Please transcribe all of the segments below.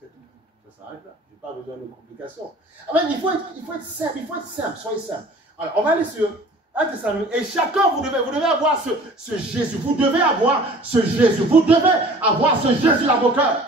C'est tout. Ça s'arrête là. Je n'ai pas besoin de complications. Amen. Il faut être simple. Il faut être simple. Soyez simple. Alors, on va aller sur 1 Thessaloniciens. Et chacun, vous devez avoir ce Jésus. Vous devez avoir ce Jésus. Vous devez avoir ce Jésus dans vos cœurs.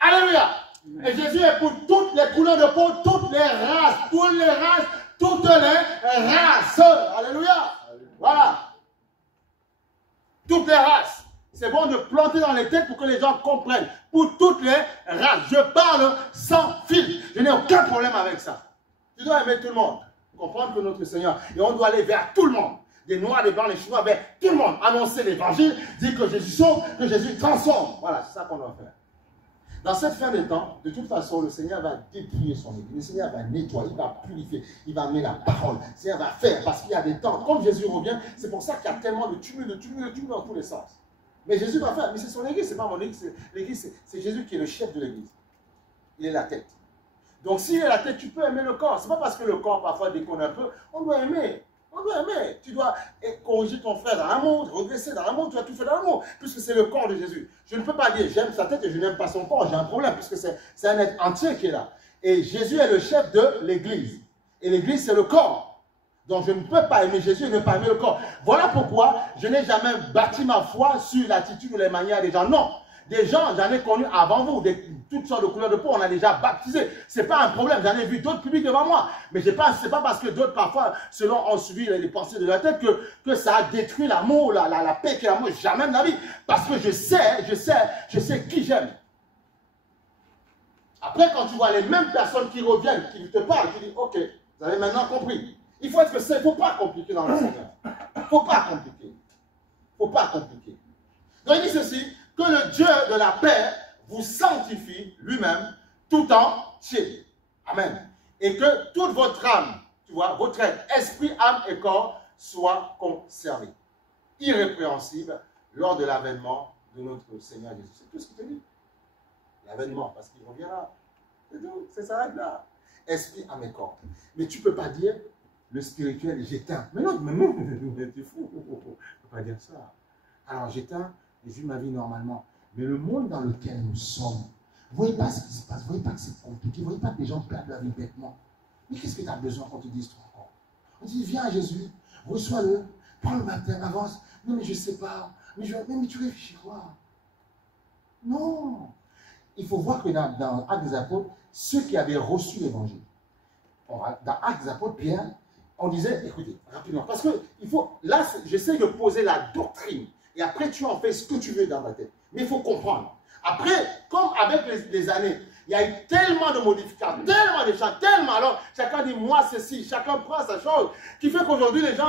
Alléluia. Et Jésus est pour toutes les couleurs de peau, toutes les races, toutes les races. Alléluia. Voilà. Toutes les races. C'est bon de planter dans les têtes pour que les gens comprennent. Pour toutes les races. Je parle sans fil. Je n'ai aucun problème avec ça. Tu dois aimer tout le monde. Comprendre que notre Seigneur, et on doit aller vers tout le monde. Des noirs, des blancs, des chinois, vers tout le monde. Annoncer l'évangile, dire que Jésus sauve, que Jésus transforme. Voilà, c'est ça qu'on doit faire. Dans cette fin des temps, de toute façon, le Seigneur va dépouiller son église. Le Seigneur va nettoyer, il va purifier, il va amener la parole. Le Seigneur va faire, parce qu'il y a des temps. Comme Jésus revient, c'est pour ça qu'il y a tellement de tumulte dans tous les sens. Mais Jésus va faire, mais c'est son église, c'est pas mon église. L'église, c'est Jésus qui est le chef de l'église. Il est la tête. Donc s'il est la tête, tu peux aimer le corps. Ce n'est pas parce que le corps parfois déconne un peu. On doit aimer. On doit aimer. Tu dois corriger ton frère dans l'amour, redresser dans l'amour, tu as tout fait dans l'amour, puisque c'est le corps de Jésus. Je ne peux pas dire j'aime sa tête et je n'aime pas son corps. J'ai un problème, puisque c'est un être entier qui est là. Et Jésus est le chef de l'église. Et l'église, c'est le corps. Donc je ne peux pas aimer Jésus et ne pas aimer le corps. Voilà pourquoi je n'ai jamais bâti ma foi sur l'attitude ou les manières des gens. Non. Des gens, j'en ai connu avant vous, toutes sortes de couleurs de peau, on a déjà baptisé. Ce n'est pas un problème, j'en ai vu d'autres publics devant moi. Mais ce n'est pas parce que d'autres, parfois, selon ont suivi les pensées de la tête, que ça a détruit l'amour, la paix qui est l'amour, jamais de la vie. Parce que je sais qui j'aime. Après, quand tu vois les mêmes personnes qui reviennent, qui te parlent, tu dis, ok, vous avez maintenant compris. Il faut être simple, il ne faut pas compliquer dans le Seigneur. Il ne faut pas compliquer. Il ne faut pas compliquer. Donc il dit ceci, que le Dieu de la paix vous sanctifie lui-même tout entier. Amen. Et que toute votre âme, tu vois, votre être, esprit, âme et corps soient conservés. Irrépréhensibles lors de l'avènement de notre Seigneur Jésus. C'est tout ce qu'il te dit. L'avènement, parce qu'il reviendra. C'est tout, c'est ça là. Esprit, âme et corps. Mais tu ne peux pas dire le spirituel, j'éteins. Mais non, mais tu es fou. Tu ne peux pas dire ça. Alors j'éteins. Et vis ma vie normalement. Mais le monde dans lequel nous sommes, vous ne voyez pas ce qui se passe, vous ne voyez pas que c'est compliqué, vous ne voyez pas que les gens perdent la vie bêtement. Mais qu'est-ce que tu as besoin qu'on te dise toi encore? On te dit, viens à Jésus, reçois-le, prends le baptême, avance. Non, mais je ne sais pas. Mais tu réfléchis quoi? Non. Il faut voir que dans Actes des Apôtres, ceux qui avaient reçu l'évangile, dans Actes des Apôtres, Pierre, on disait, écoutez, rapidement, parce que il faut, là, j'essaie de poser la doctrine. Et après, tu en fais ce que tu veux dans ta tête. Mais il faut comprendre. Après, comme avec les années, il y a eu tellement de modifications, tellement de choses, tellement. Alors, chacun dit, moi, ceci, chacun prend sa chose. Qui fait qu'aujourd'hui, les gens,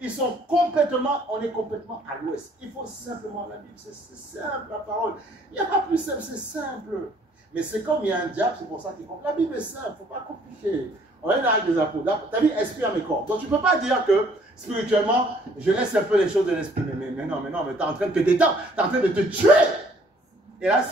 ils sont complètement, on est complètement à l'ouest. Il faut simplement, la Bible, c'est simple, la parole. Il n'y a pas plus simple, c'est simple. Mais c'est comme il y a un diable, c'est pour ça qu'il compte. La Bible est simple, il ne faut pas compliquer. On est dans les apôtres. Tu as vu, esprit à mes corps. Donc, tu ne peux pas dire que, spirituellement, je laisse un peu les choses de l'esprit. Mais non, mais tu es en train de te détendre. Tu es en train de te tuer. Et là,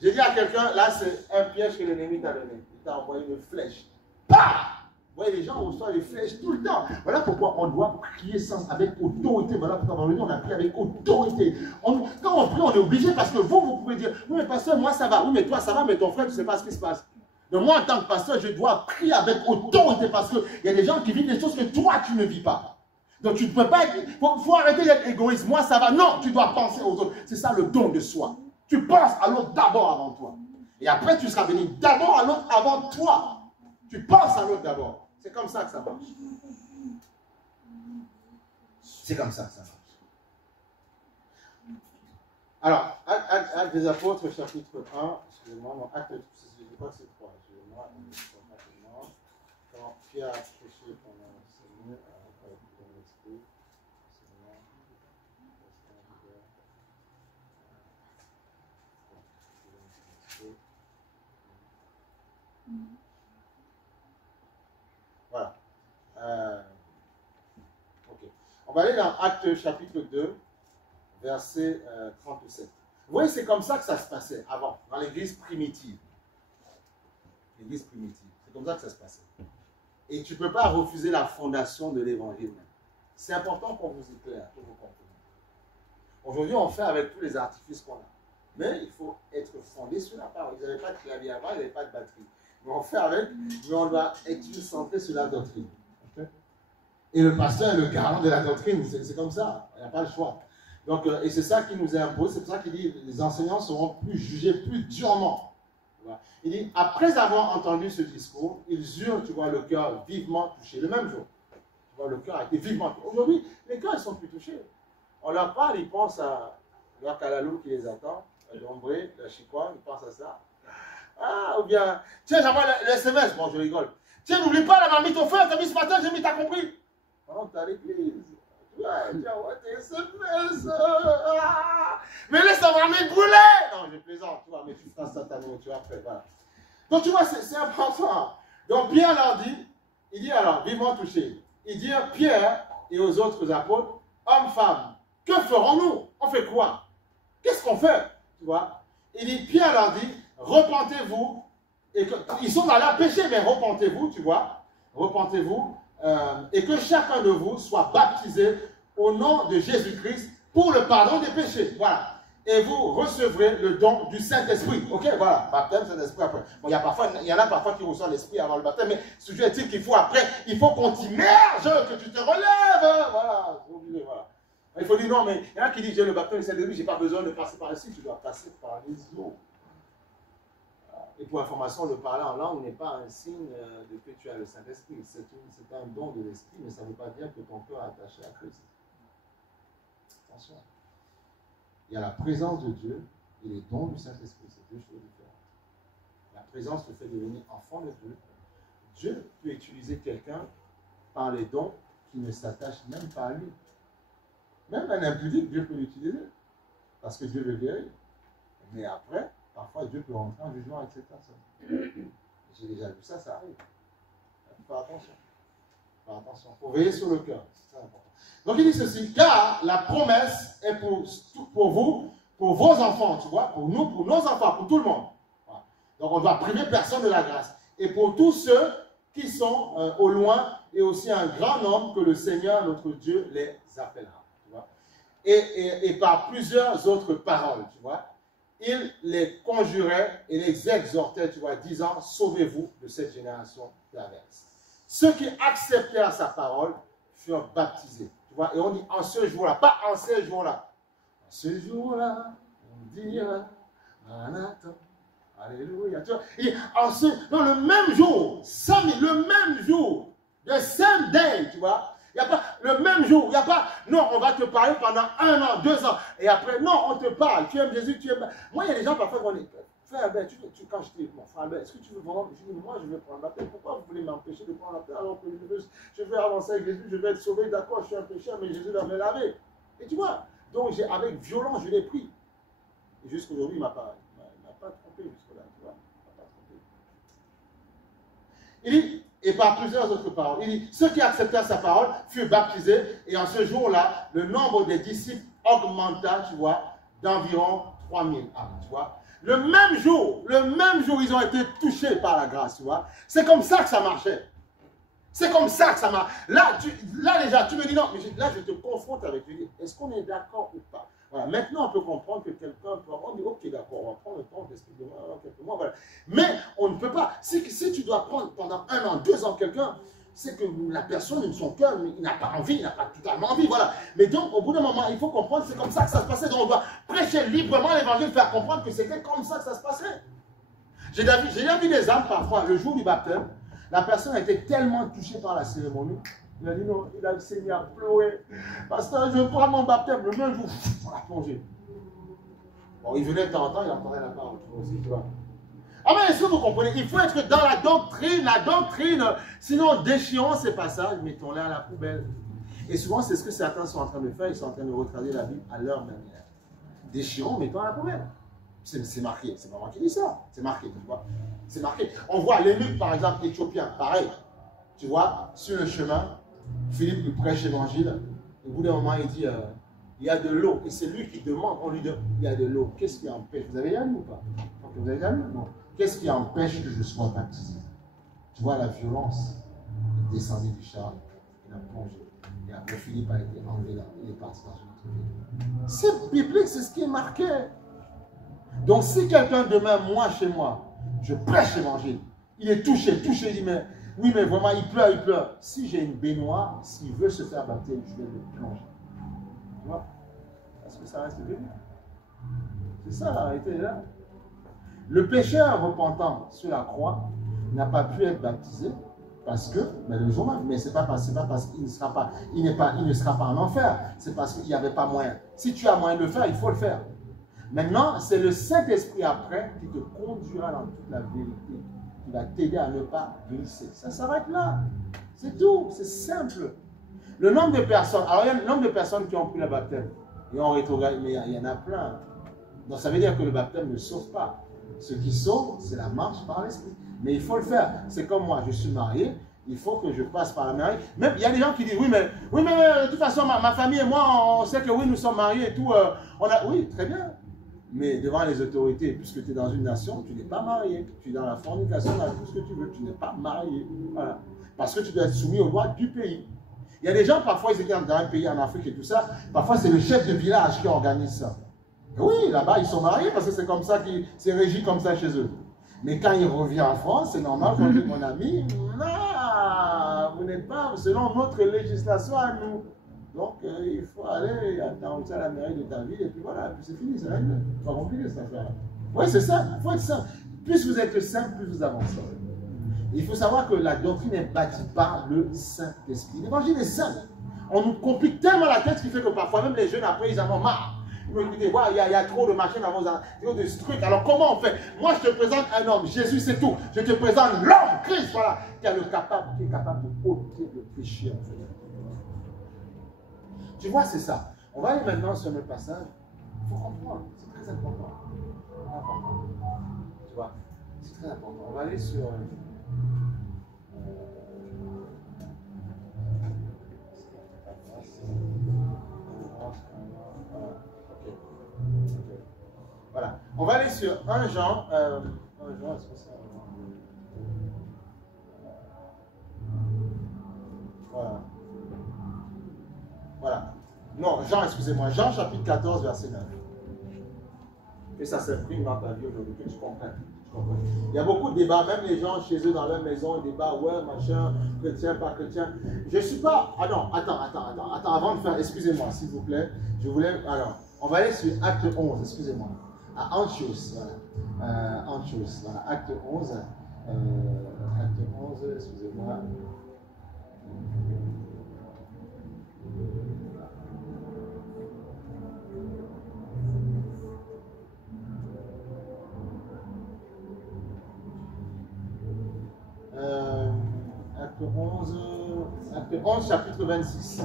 j'ai dit à quelqu'un, là, c'est un piège que l'ennemi t'a donné. Il t'a envoyé une flèche. Bah! Vous voyez, les gens reçoivent des flèches tout le temps. Voilà pourquoi on doit prier avec autorité. Voilà pourquoi on a prié avec autorité. Quand on prie, on est obligé parce que vous pouvez dire, oui, mais pasteur, moi, ça va. Oui, mais toi, ça va, mais ton frère, tu ne sais pas ce qui se passe. Donc moi, en tant que pasteur, je dois prier avec autorité parce qu'il y a des gens qui vivent des choses que toi, tu ne vis pas. Donc tu ne peux pas être... Il faut arrêter d'être égoïste. Moi, ça va. Non, tu dois penser aux autres. C'est ça le don de soi. Tu penses à l'autre d'abord avant toi. Et après, tu seras venu d'abord à l'autre avant toi. Tu penses à l'autre d'abord. C'est comme ça que ça marche. C'est comme ça que ça marche. Alors, Actes des Apôtres, chapitre 1. Excusez-moi, non, Actes, je crois que c'est 3. Excusez-moi, rapidement. Quand Pierre a prêché pendant le Seigneur, avec l'Esprit, Seigneur, voilà. Ok. On va aller dans Actes chapitre 2, verset 37. Vous voyez, c'est comme ça que ça se passait avant, dans l'église primitive. L'église primitive. C'est comme ça que ça se passait. Et tu ne peux pas refuser la fondation de l'évangile. C'est important qu'on vous éclaire, que vous compreniez. Aujourd'hui, on fait avec tous les artifices qu'on a. Mais il faut être fondé sur la parole. Ils n'avaient pas de clavier avant, ils n'avaient pas de batterie. Mais on fait avec, mais on doit être centré sur la doctrine. Okay? Et le pasteur est le garant de la doctrine, c'est comme ça, il n'y a pas le choix. Donc, et c'est ça qui nous est imposé, c'est pour ça qu'il dit les enseignants seront plus jugés plus durement. Il dit, après avoir entendu ce discours, ils eurent, tu vois, le cœur vivement touché, le même jour. Tu vois, le cœur a été vivement touché. Aujourd'hui, les cœurs, ils sont plus touchés. On leur parle, ils pensent à leur calalou qui les attend, l'ombré, le chicoine, ils pensent à ça. Ah, ou bien, tiens, j'envoie le SMS, bon, je rigole. Tiens, n'oublie pas la marmite au feu, t'as mis ce matin, j'ai mis, t'as compris. Non, t'as l'église. Tu envoies tes SMS. Mais laisse la marmite brûler. Non, je plaisante, tu vois, mais tu feras ça ta nourriture après, voilà. Donc, tu vois, c'est important. Donc, Pierre leur dit, il dit alors, vivement touché, il dit à Pierre et aux autres apôtres, hommes, femmes, que ferons-nous? On fait quoi? Qu'est-ce qu'on fait? Tu vois? Il dit, Pierre leur dit, repentez-vous. Ils sont dans leur péché, mais repentez-vous, tu vois? Repentez-vous. Et que chacun de vous soit baptisé au nom de Jésus-Christ pour le pardon des péchés. Voilà. Et vous recevrez le don du Saint-Esprit. Ok, voilà. Baptême, Saint-Esprit après. Bon, il y en a parfois qui reçoivent l'Esprit avant le baptême, mais sujet est-il qu'il faut après, il faut qu'on t'immerge, que tu te relèves. Voilà. Voilà. Il faut dire non, mais il y en a qui disent j'ai le baptême du Saint-Esprit, je n'ai pas besoin de passer par ici, tu dois passer par les eaux. Et pour information, le parler en langue n'est pas un signe de que tu as le Saint-Esprit. C'est un don de l'Esprit, mais ça ne veut pas dire que ton cœur est attaché à Christ. Attention. Il y a la présence de Dieu et les dons du Saint-Esprit. C'est deux choses différentes. La présence te fait devenir enfant de Dieu. Dieu peut utiliser quelqu'un par les dons qui ne s'attachent même pas à lui. Même un impudique, Dieu peut l'utiliser. Parce que Dieu le guérit. Mais après, parfois, Dieu peut rentrer en jugement avec cette personne. J'ai déjà vu ça, ça arrive. Fais attention. Fais attention. Il faut veiller sur le cœur. C'est très important. Donc, il dit ceci, car la promesse est pour vous, pour vos enfants, tu vois, pour nous, pour nos enfants, pour tout le monde. Voilà. Donc, on ne doit priver personne de la grâce. Et pour tous ceux qui sont au loin, et aussi un grand nombre que le Seigneur, notre Dieu, les appellera. Tu vois. Et par plusieurs autres paroles, tu vois. Il les conjurait et les exhortait, tu vois, disant, sauvez-vous de cette génération perverse. Ceux qui acceptèrent sa parole furent baptisés. Tu vois, et on dit en ce jour-là, pas en ces jours-là. En ce jour-là, on dira, Maranatha, alléluia. Tu vois, et dans le même jour, le même jour, the same day, tu vois. Il n'y a pas le même jour, il n'y a pas, non, on va te parler pendant 1 an, 2 ans, et après, non, on te parle, tu aimes Jésus, tu aimes. Moi, il y a des gens parfois qui disent, frère Albert, quand je dis, mon frère Albert, est-ce que tu veux vraiment, je dis, moi, je vais prendre la paix, pourquoi vous voulez m'empêcher de prendre la paix alors que je veux avancer avec Jésus, je vais être sauvé, d'accord, je suis un pécheur, mais Jésus va me laver. Et tu vois, donc avec violence, je l'ai pris. Et jusqu'aujourd'hui, il ne m'a pas trompé jusque-là, tu vois, il ne m'a pas trompé. Il dit, et par plusieurs autres paroles. Il dit, ceux qui acceptèrent sa parole furent baptisés, et en ce jour-là, le nombre des disciples augmenta, tu vois, d'environ 3000 âmes, tu vois. Le même jour, ils ont été touchés par la grâce, tu vois. C'est comme ça que ça marchait. C'est comme ça que ça marche. Là, déjà, tu me dis non, mais là, je te confronte avec lui. Est-ce qu'on est d'accord ou pas? Voilà. Maintenant, on peut comprendre que quelqu'un peut. On dit, ok, d'accord, on va prendre le temps d'expliquer quelques mois. Voilà. Mais on ne peut pas. Si tu dois prendre pendant 1 an, 2 ans quelqu'un, c'est que la personne, son cœur, il n'a pas envie, il n'a pas totalement envie. Voilà. Mais donc, au bout d'un moment, il faut comprendre, c'est comme ça que ça se passait. Donc, on doit prêcher librement l'évangile, faire comprendre que c'était comme ça que ça se passait. J'ai déjà vu des âmes parfois, le jour du baptême. La personne a été tellement touchée par la cérémonie, il a dit non, il a saigné à pleurer. Pasteur, je prends mon baptême, le même jour, on a plongé. Bon, il venait de temps en temps, il entendait la parole, aussi, tu vois. Ah mais est-ce que vous comprenez? Il faut être dans la doctrine, sinon déchiant ces passages, mettons-les à la poubelle. Et souvent, c'est ce que certains sont en train de faire, ils sont en train de retracer la Bible à leur manière. Déchiant, mettons à la poubelle. C'est marqué, c'est pas moi qui dis ça, c'est marqué, tu vois. C'est marqué. On voit l'évêque, par exemple, éthiopien, pareil. Tu vois, sur le chemin, Philippe lui prêche l'évangile. Au bout d'un moment, il dit, il y a de l'eau. Et c'est lui qui demande, on lui dit, il y a de l'eau. Qu'est-ce qui empêche? Vous avez déjà lu ou pas? Vous avez déjà lu? Non. Qu'est-ce qui empêche que je sois baptisé? Tu vois la violence. Il est descendu du char, il a plongé. Et après, Philippe a été enlevé là. Il est parti dans une autre ville. C'est biblique, c'est ce qui est marqué. Donc si quelqu'un demain, moi, chez moi, je prêche l'évangile, il est touché, il dit, mais oui, mais vraiment, il pleure. Si j'ai une baignoire, s'il veut se faire baptêmer, je vais le plonger. Tu vois? Parce que ça reste béni. C'est ça la réalité là. Le pécheur repentant sur la croix n'a pas pu être baptisé parce que, mais c'est pas parce qu'il ne sera pas, il ne sera pas en enfer. C'est parce qu'il n'y avait pas moyen. Si tu as moyen de le faire, il faut le faire. Maintenant, c'est le Saint-Esprit après qui te conduira dans toute la vérité, qui va t'aider à ne pas glisser. Ça s'arrête là. C'est tout. C'est simple. Le nombre de personnes, alors il y a le nombre de personnes qui ont pris le baptême et ont rétrogradé, mais il y en a plein. Donc ça veut dire que le baptême ne sauve pas. Ce qui sauve, c'est la marche par l'esprit. Mais il faut le faire. C'est comme moi, je suis marié, il faut que je passe par la mariée. Même il y a des gens qui disent, oui, mais de toute façon, ma famille et moi, on sait que oui, nous sommes mariés et tout. Oui, très bien. Mais devant les autorités, puisque tu es dans une nation, tu n'es pas marié. Tu es dans la fornication, dans tout ce que tu veux, tu n'es pas marié. Voilà. Parce que tu dois être soumis aux lois du pays. Il y a des gens, parfois, ils étaient dans un pays en Afrique et tout ça. Parfois, c'est le chef de village qui organise ça. Et oui, là-bas, ils sont mariés parce que c'est comme ça, c'est régi comme ça chez eux. Mais quand il revient en France, c'est normal qu'on dit, mon ami, non, vous n'êtes pas selon notre législation à nous. Donc, il faut aller attendre à la mairie de ta ville et puis voilà, puis c'est fini, c'est réglé. Il faut remplir cette affaire. Oui, c'est ça, il faut être simple. Plus vous êtes simple, plus vous avancez. Il faut savoir que la doctrine est bâtie par le Saint-Esprit. L'évangile est simple. On nous complique tellement la tête ce qui fait que parfois même les jeunes après ils en ont marre. Ils vont écouter, il y a trop de machines dans vos trucs. Alors comment on fait? Moi je te présente un homme, Jésus c'est tout. Je te présente l'homme, Christ, voilà, qui est capable de ôter le péché en fait. Tu vois, c'est ça. On va aller maintenant sur le passage. Il faut comprendre, c'est très important. Tu vois, c'est très important. On va aller sur... Voilà. On va aller sur 1 Jean. 1 Jean, est-ce que c'est Voilà. Voilà. Non, Jean, excusez-moi. Jean chapitre 14, verset 9. Que ça s'imprime dans ta vie aujourd'hui, que tu comprennes. Il y a beaucoup de débats, même les gens chez eux dans leur maison, ils débattent, ouais, machin, chrétien, pas chrétien. Je ne suis pas. Ah non, attends, avant de faire, excusez-moi, s'il vous plaît. Je voulais. Alors, on va aller sur Acte 11, excusez-moi. À Antioche, voilà. Antioche, voilà. Acte 11. Acte 11, excusez-moi. Acte 11, chapitre 26.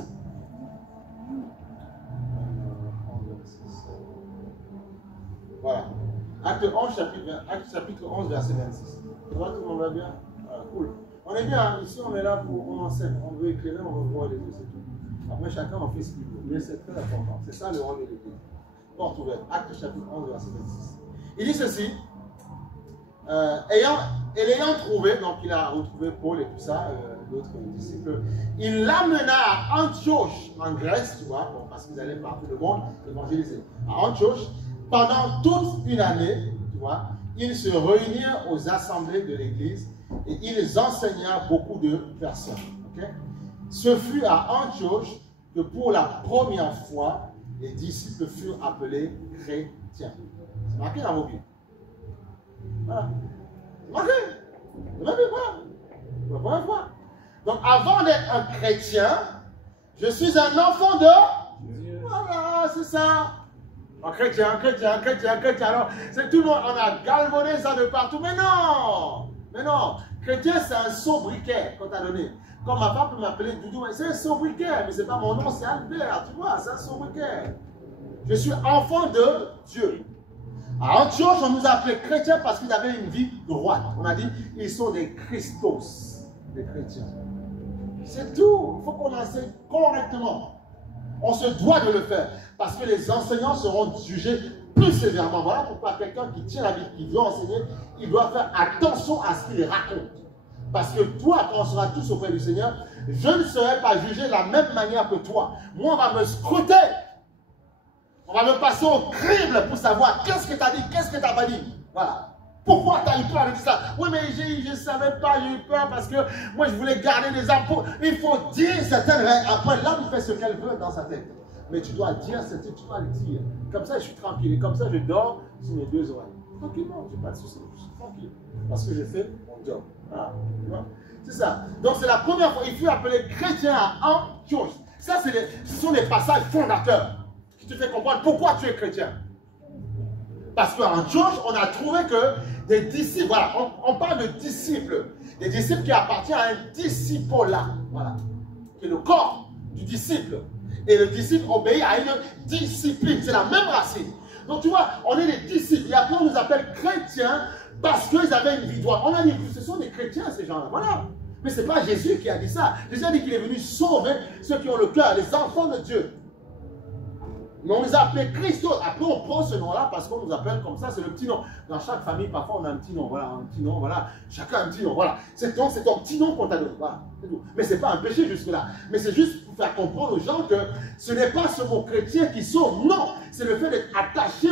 Voilà. Acte chapitre 11, verset 26. Tu vois, tout le monde va bien? Voilà, cool. On est bien, ici on est là pour, on enseigne, on veut éclairer, on veut voir les yeux, c'est tout. Après chacun en fait ce qu'il veut, mais c'est très important. C'est ça le rôle de l'Église. Porte ouverte. Acte chapitre 11, verset 26. Il dit ceci. L'ayant trouvé, donc il a retrouvé Paul et tout ça, d'autres disciples, il l'amena à Antioche, en Grèce, tu vois, bon, parce qu'ils allaient partout le monde évangéliser. À Antioche, pendant toute une année, tu vois, ils se réunirent aux assemblées de l'Église et ils enseignèrent beaucoup de personnes. Okay? Ce fut à Antioche que pour la première fois, les disciples furent appelés chrétiens. C'est marqué dans vos Bibles. Voilà. C'est marqué. Vous l'avez pas. La première fois. Donc avant d'être un chrétien, je suis un enfant de Dieu. Voilà, c'est ça. Un chrétien. Alors, c'est tout le monde, on a galvaudé ça de partout. Mais non. Chrétien, c'est un sobriquet qu'on t'a donné. Comme ma femme peut m'appeler Doudou, c'est un sobriquet, mais c'est pas mon nom, c'est Albert, tu vois, c'est un sobriquet. Je suis enfant de Dieu. À Antioche, on nous a appelés chrétiens parce qu'ils avaient une vie droite. On a dit, ils sont des Christos, des chrétiens. C'est tout. Il faut qu'on enseigne correctement. On se doit de le faire. Parce que les enseignants seront jugés plus sévèrement. Voilà pourquoi quelqu'un qui tient la Bible, qui veut enseigner, il doit faire attention à ce qu'il raconte. Parce que toi, quand on sera tous auprès du Seigneur, je ne serai pas jugé de la même manière que toi. Moi, on va me scruter. On va me passer au crible pour savoir qu'est-ce que tu as dit, qu'est-ce que tu n'as pas dit. Voilà. Pourquoi tu as eu peur de ça? Oui, mais je ne savais pas, j'ai eu peur parce que moi je voulais garder des impôts. Il faut dire certaines règles. Après, l'homme fait ce qu'elle veut dans sa tête. Mais tu dois dire, tu dois le dire. Comme ça, je suis tranquille. Et comme ça, je dors sur mes deux oreilles. Tranquillement, je n'ai pas de souci. Je suis tranquille. Parce que je fais mon job. Voilà. C'est ça. Donc, c'est la première fois. Il faut appeler chrétien à Antioche. Ça, ce sont les passages fondateurs qui te font comprendre pourquoi tu es chrétien. Parce qu'en Antioche, on a trouvé que des disciples, voilà, on parle de disciples, des disciples qui appartiennent à un disciple-là, voilà, qui est le corps du disciple. Et le disciple obéit à une discipline, c'est la même racine. Donc tu vois, on est des disciples, et après on nous appelle chrétiens parce qu'ils avaient une vie droite. On a dit, ce sont des chrétiens ces gens-là, voilà. Mais ce n'est pas Jésus qui a dit ça. Jésus a dit qu'il est venu sauver ceux qui ont le cœur, les enfants de Dieu. Mais on les a appelés Christos. Après, on prend ce nom-là parce qu'on nous appelle comme ça. C'est le petit nom. Dans chaque famille, parfois, on a un petit nom. Voilà, un petit nom. Voilà. Chacun a un petit nom. Voilà. C'est ton petit nom qu'on t'a donné. Voilà. Mais ce n'est pas un péché jusque-là. Mais c'est juste pour faire comprendre aux gens que ce n'est pas ce mot chrétien qui sauve. Non. C'est le fait d'être attaché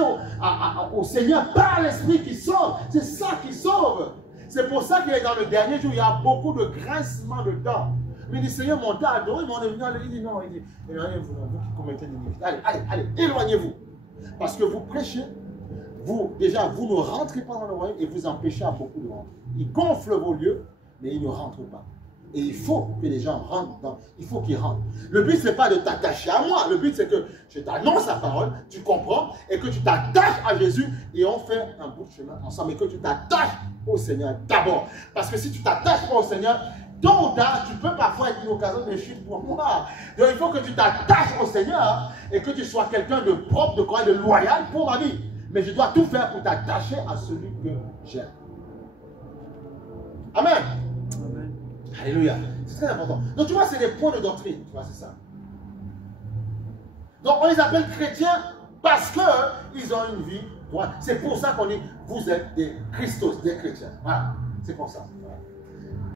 au Seigneur par l'Esprit qui sauve. C'est ça qui sauve. C'est pour ça qu'il est dans le dernier jour. Il y a beaucoup de grincements de dents. Mais il dit, Seigneur, mon t'a adoré, mais on est venu à lui. Il dit, non, il dit, éloignez-vous, vous qui commettez l'iniquité. Allez, éloignez-vous. Parce que vous prêchez, vous ne rentrez pas dans le royaume et vous empêchez à beaucoup de rentrer. Ils gonflent vos lieux, mais ils ne rentrent pas. Et il faut que les gens rentrent dans, il faut qu'ils rentrent. Le but, ce n'est pas de t'attacher à moi. Le but, c'est que je t'annonce la parole, tu comprends, et que tu t'attaches à Jésus, et on fait un bout de chemin ensemble, et que tu t'attaches au Seigneur d'abord. Parce que si tu t'attaches pas au Seigneur, tôt ou tard, tu peux parfois être une occasion de chute pour moi. Donc il faut que tu t'attaches au Seigneur et que tu sois quelqu'un de propre, de correct, de loyal pour ma vie. Mais je dois tout faire pour t'attacher à celui que j'aime. Amen. Amen. Alléluia. C'est très important. Donc tu vois, c'est des points de doctrine. Tu vois, c'est ça. Donc on les appelle chrétiens parce qu'ils ont une vie droite. C'est pour ça qu'on dit, vous êtes des Christos, des chrétiens. Voilà. C'est pour ça. Voilà.